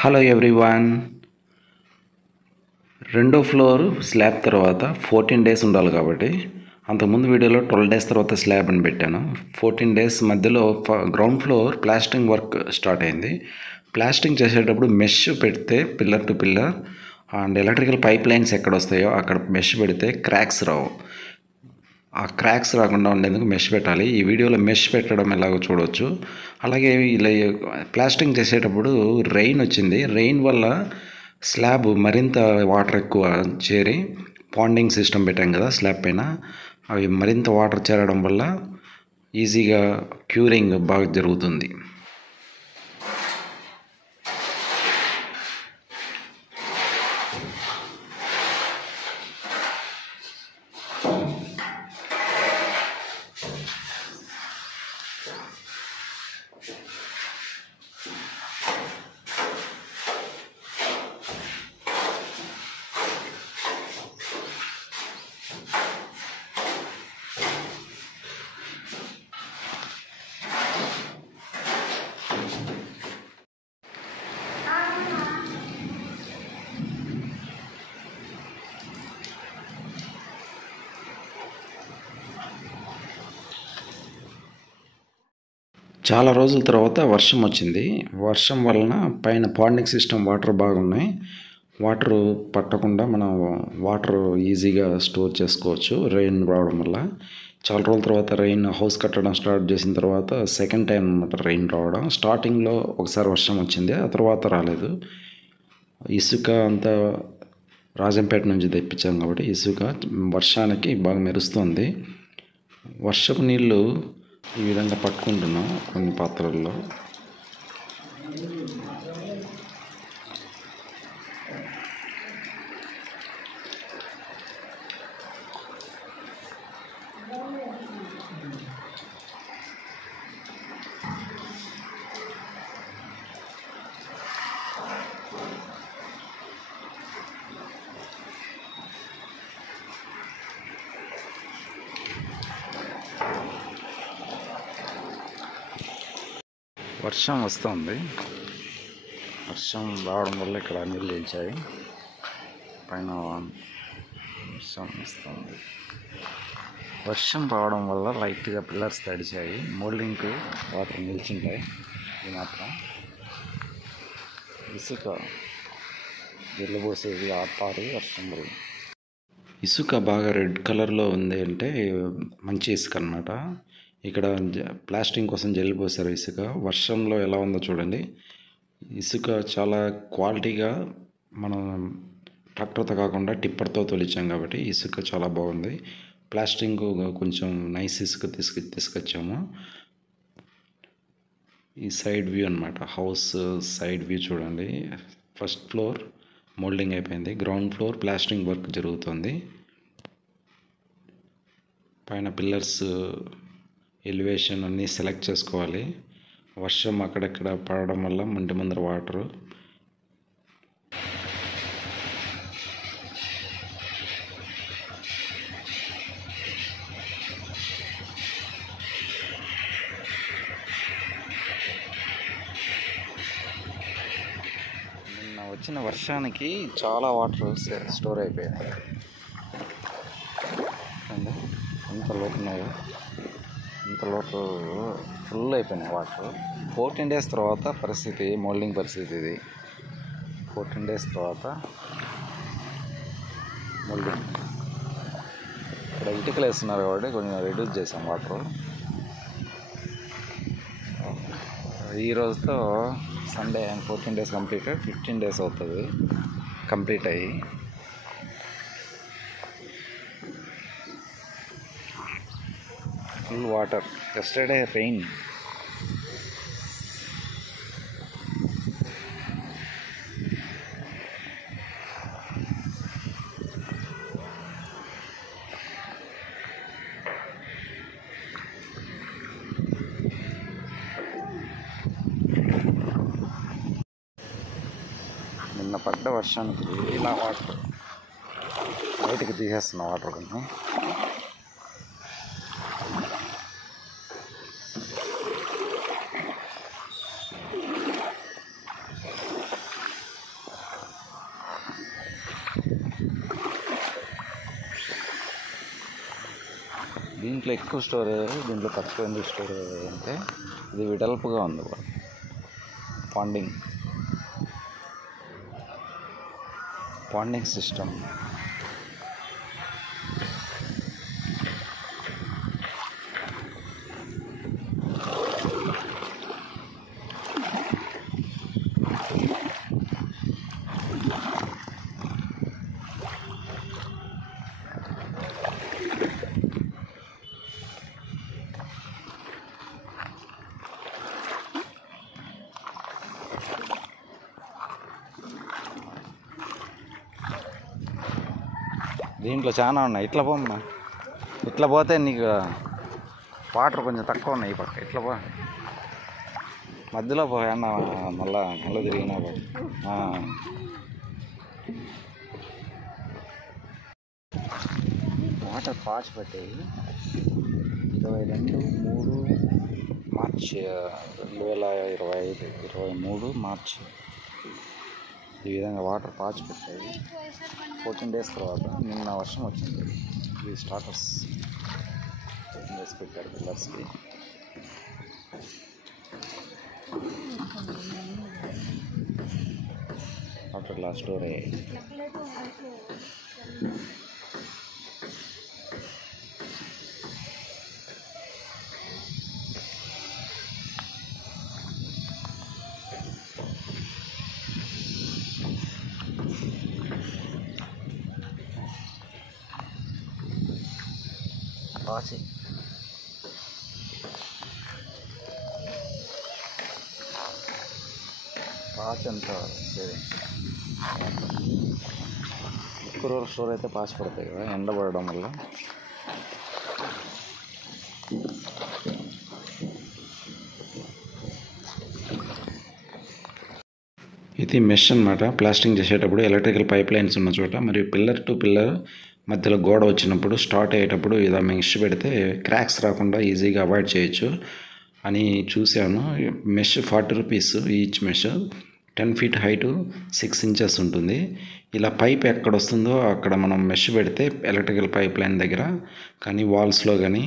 Hello everyone. రెండో floor slab తర్వాత 14 days ఉండాలి కాబట్టి అంతకుముందు వీడియోలో 12 డేస్ తర్వాత స్లాబ్ అని పెట్టాను. 14 డేస్ మధ్యలో ground floor plastering work start అయింది. ప్లాస్టింగ్ చేసేటప్పుడు మెష్ పెడితే pillar to pillar and electrical pipe lines ఎక్కడ వస్తాయో అక్కడ మెష్ పెడితే క్రాక్స్ రావు. ఆ క్రాక్స్ రాకుండా ఉండేందుకు మెష్ పెట్టాలి. ఈ వీడియోలో మెష్ పెట్టడం ఎలాగో చూడవచ్చు. అలాగే ఇలా ప్లాస్టింగ్ చేసేటప్పుడు రెయిన్ వచ్చింది. రెయిన్ వల్ల స్లాబ్ మరింత వాటర్ ఎక్కువ చేరి పాండింగ్ సిస్టమ్ పెట్టాం కదా స్లాబ్ పైన, అవి మరింత వాటర్ చేరడం వల్ల ఈజీగా క్యూరింగ్ బాగా జరుగుతుంది. చాలా రోజుల తర్వాత వర్షం వచ్చింది. వర్షం వలన పైన పాండింగ్ సిస్టమ్ వాటర్ బాగున్నాయి. వాటర్ పట్టకుండా మనం వాటర్ ఈజీగా స్టోర్ చేసుకోవచ్చు రెయిన్ రావడం వల్ల. చాలా రోజుల తర్వాత రెయిన్ హౌస్ కట్టడం స్టార్ట్ చేసిన తర్వాత సెకండ్ టైం అన్నమాట రెయిన్ రావడం. స్టార్టింగ్లో ఒకసారి వర్షం వచ్చింది, ఆ తర్వాత రాలేదు. ఇసుక అంతా రాజంపేట నుంచి తెప్పించాం కాబట్టి ఇసుక వర్షానికి బాగా మెరుస్తుంది. వర్షపు నీళ్ళు ఈ విధంగా పట్టుకుంటున్నాం కొన్ని పాత్రల్లో. వర్షం వస్తుంది. వర్షం రావడం వల్ల ఇక్కడ నీళ్ళు నిలిచాయి. పైన వర్షం వస్తుంది. వర్షం రావడం వల్ల లైట్గా పిల్లర్స్ తడిచాయి. మోల్డింగ్కి వాటర్ నిలిచింటాయి. ఇది మాత్రం ఇసుక జల్లుబోసేది ఆపారు వర్షం వల్ల. ఇసుక బాగా రెడ్ కలర్లో ఉంది అంటే మంచి ఇసుక అన్నమాట. ఇక్కడ ప్లాస్టింగ్ కోసం జల్లి పోసారు ఇసుక. వర్షంలో ఎలా ఉందో చూడండి. ఇసుక చాలా క్వాలిటీగా మనం ట్రాక్టర్తో కాకుండా టిప్పర్తో తొలిచాం కాబట్టి ఇసుక చాలా బాగుంది. ప్లాస్టింగ్ కొంచెం నైస్ ఇసుక తీసుకొచ్చాము. ఈ సైడ్ వ్యూ అన్నమాట. హౌస్ సైడ్ వ్యూ చూడండి. ఫస్ట్ ఫ్లోర్ మోల్డింగ్ అయిపోయింది. గ్రౌండ్ ఫ్లోర్ ప్లాస్టింగ్ వర్క్ జరుగుతుంది. పైన పిల్లర్స్ ఎలివేషన్ అన్నీ సెలెక్ట్ చేసుకోవాలి. వర్షం అక్కడక్కడ పడడం వల్ల ఇంటి ముందర వాటరు. నిన్న వచ్చిన వర్షానికి చాలా వాటర్ స్టోర్ అయిపోయాయి. ఎంత లోతున్నాయో ఇంత లోటు ఫుల్ అయిపోయినాయి వాటర్. 14 డేస్ తర్వాత పరిస్థితి మోల్డింగ్ పరిస్థితి ఇది. 14 డేస్ తర్వాత మోల్డింగ్. ఇక్కడ ఇటుకలు వేస్తున్నారు కాబట్టి కొంచెం రెడ్యూస్ చేసాం వాటర్. ఈ రోజుతో సండే 14 డేస్ కంప్లీటెడ్. 15 డేస్ అవుతుంది కంప్లీట్ అయ్యి. Full water. Yesterday rain. నిన్న పడ్డ వర్షానికి ఇలా వాటర్ బయటికి తీసేస్తున్న వాటర్ కొన్ని. దీంట్లో ఎక్కువ స్టోరేజ్, దీంట్లో తక్కువ ఎందుకు స్టోరేజ్ అంటే ఇది వెడల్పుగా ఉంది. Ponting system. దీంట్లో చాలా ఉన్నాయి. ఇట్లా పోమ్మా, ఇట్లా పోతే నీకు వాటర్ కొంచెం తక్కువ ఉన్నాయి. ఈ పక్క ఇట్లా పో, మధ్యలో పో అన్న, మళ్ళీ తిరిగినా పో. వాటర్ పాచి పెట్టేది 22/3 మార్చి 2025, 23 మార్చి. ఈ విధంగా వాటర్ పాచి పెట్టేది. 14 days తర్వాత నిన్న వర్షం వచ్చింది. ఇది స్టార్టర్స్ 14 days పెట్టారు పిల్లర్స్కి. వాటర్ ఇలా స్టోర్ అయ్యాయి. పాచి అంతా ఎక్కువ రోజులు స్టోర్ అయితే పాచి పడతాయి కదా ఎండబడడం వల్ల. ఇది మెష్ అన్నమాట. ప్లాస్టింగ్ చేసేటప్పుడు ఎలక్ట్రికల్ పైప్ లైన్స్ ఉన్న చోట మరియు పిల్లర్ టు పిల్లర్ మధ్యలో గోడ వచ్చినప్పుడు స్టార్ట్ అయ్యేటప్పుడు ఇలా మెష్ పెడితే క్రాక్స్ రాకుండా ఈజీగా అవాయిడ్ చేయొచ్చు అని చూశాను. Mesh 40 rupees each mesh. 10 feet height, 6 inches ఉంటుంది. ఇలా పైప్ ఎక్కడ వస్తుందో అక్కడ మనం మెష్ పెడితే ఎలక్ట్రికల్ పైప్ లైన్ దగ్గర కానీ వాల్స్లో కానీ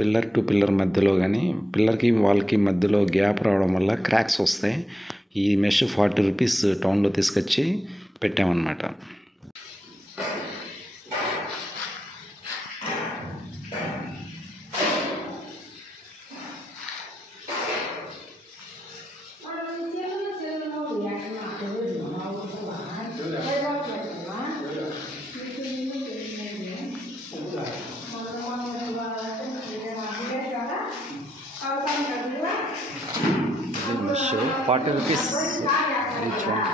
పిల్లర్ టు పిల్లర్ మధ్యలో కానీ పిల్లర్కి వాల్కి మధ్యలో గ్యాప్ రావడం వల్ల క్రాక్స్ వస్తాయి. ఈ మెష్ 40 rupees టౌన్లో తీసుకొచ్చి పెట్టామన్నమాట. Mesh 40 rupees each one.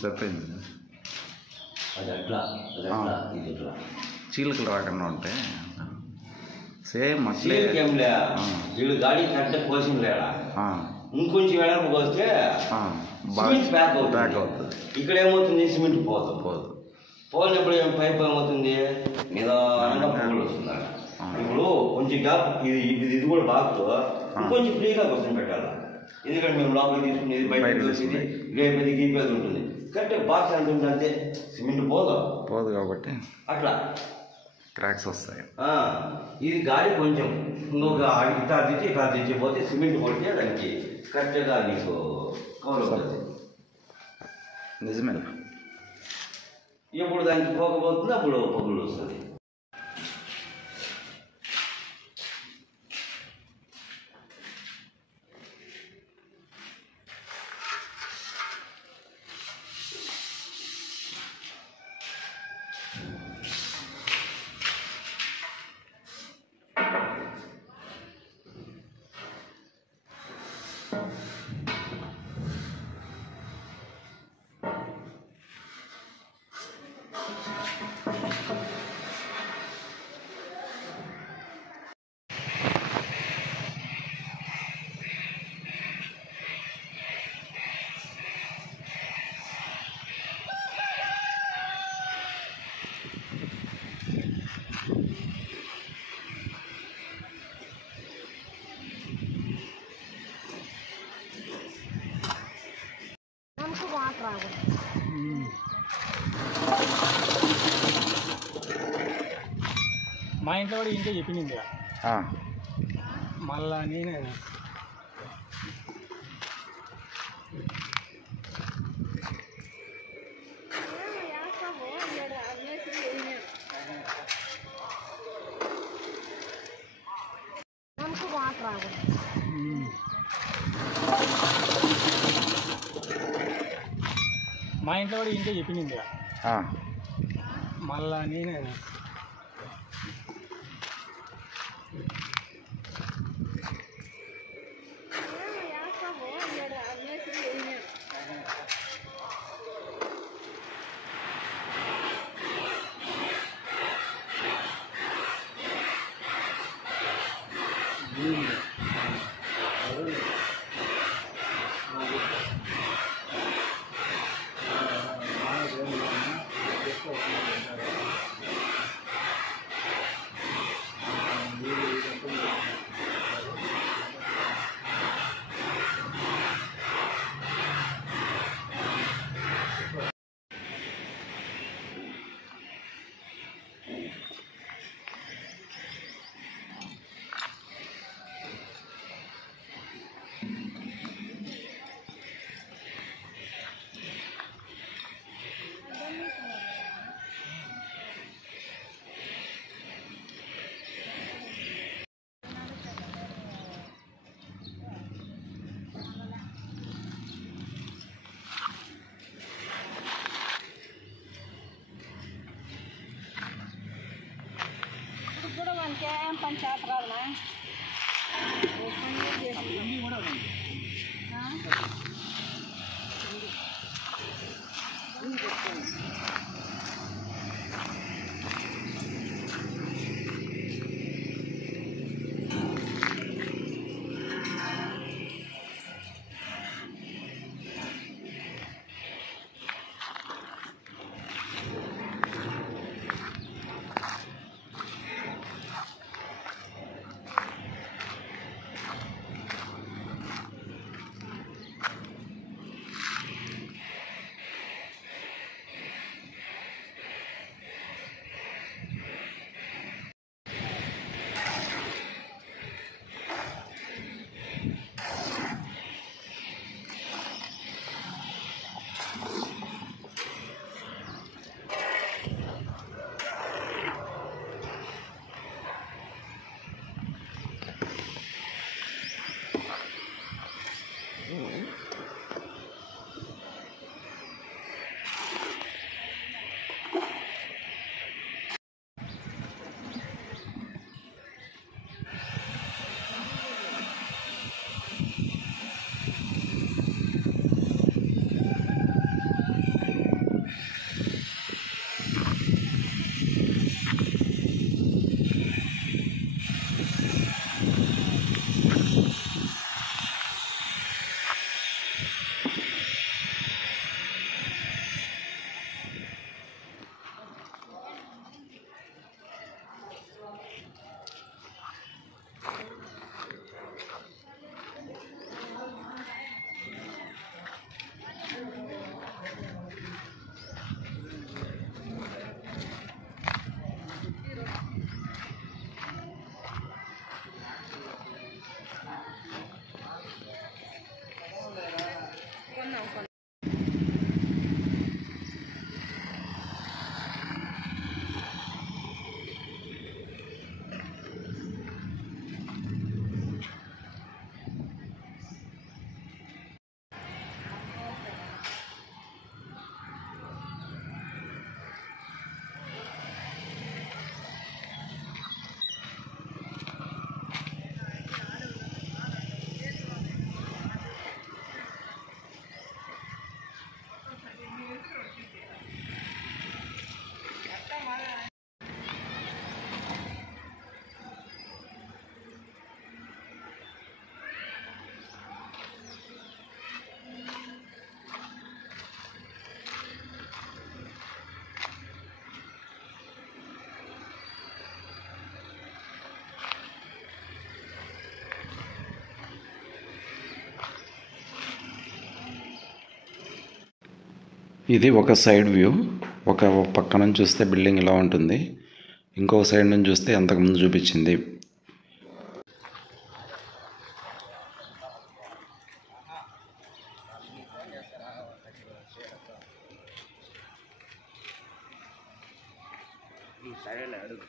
సరిపోయింది. అది అట్లా ఇది ఇట్లా చీలకలు రాకుండా ఉంటాయి. సేమ్ అట్లే ఏంలే వీళ్ళు గాడి కరెక్ట్ కోసింగ్ లేడా ఇంకొంచెం వెడల్పు వస్తే సిమెంట్ ప్యాక్ అవుతుంది. ఇక్కడ ఏమవుతుంది, సిమెంట్ పోదు. పోయినప్పుడు పైప్ ఏమవుతుంది, నిదానంగా పువ్వులు వస్తుంది. ఇప్పుడు కొంచెం గ్యాప్ ఇది కూడా బాక్స్ ఇంకొంచెం ఫ్రీగా కోసం పెట్టాలి. ఎందుకంటే మేము లోపలికి తీసుకునేది బయట వచ్చేది రేపేది గీపేది ఉంటుంది. కరెక్ట్ బాక్స్ ఎంత ఉంటుంది అంటే సిమెంట్ పోదు కాబట్టి అట్లా క్రాక్స్ వస్తాయి. ఇది గాలి కొంచెం ఇంకొక ఇట్లా తెచ్చిపోతే సిమెంట్ కొడితే దానికి కరెక్ట్గా నీకు కవర్ అవుతుంది. నిజమే. ఎప్పుడు దానికి పోకపోతుంది అప్పుడు పగులు వస్తుంది. మా ఇంట్లో కూడా ఇంకే చెప్పింది మళ్ళా నేనే మా ఇంట్లో కూడా ఇంకే చెప్పింది మళ్ళా నేనే Kan pancatra na. ఇది ఒక సైడ్ వ్యూ. ఒక పక్క నుంచి చూస్తే బిల్డింగ్ ఇలా ఉంటుంది, ఇంకొక సైడ్ నుంచి చూస్తే అంతకుముందు చూపించింది. సరేలే అడుగు.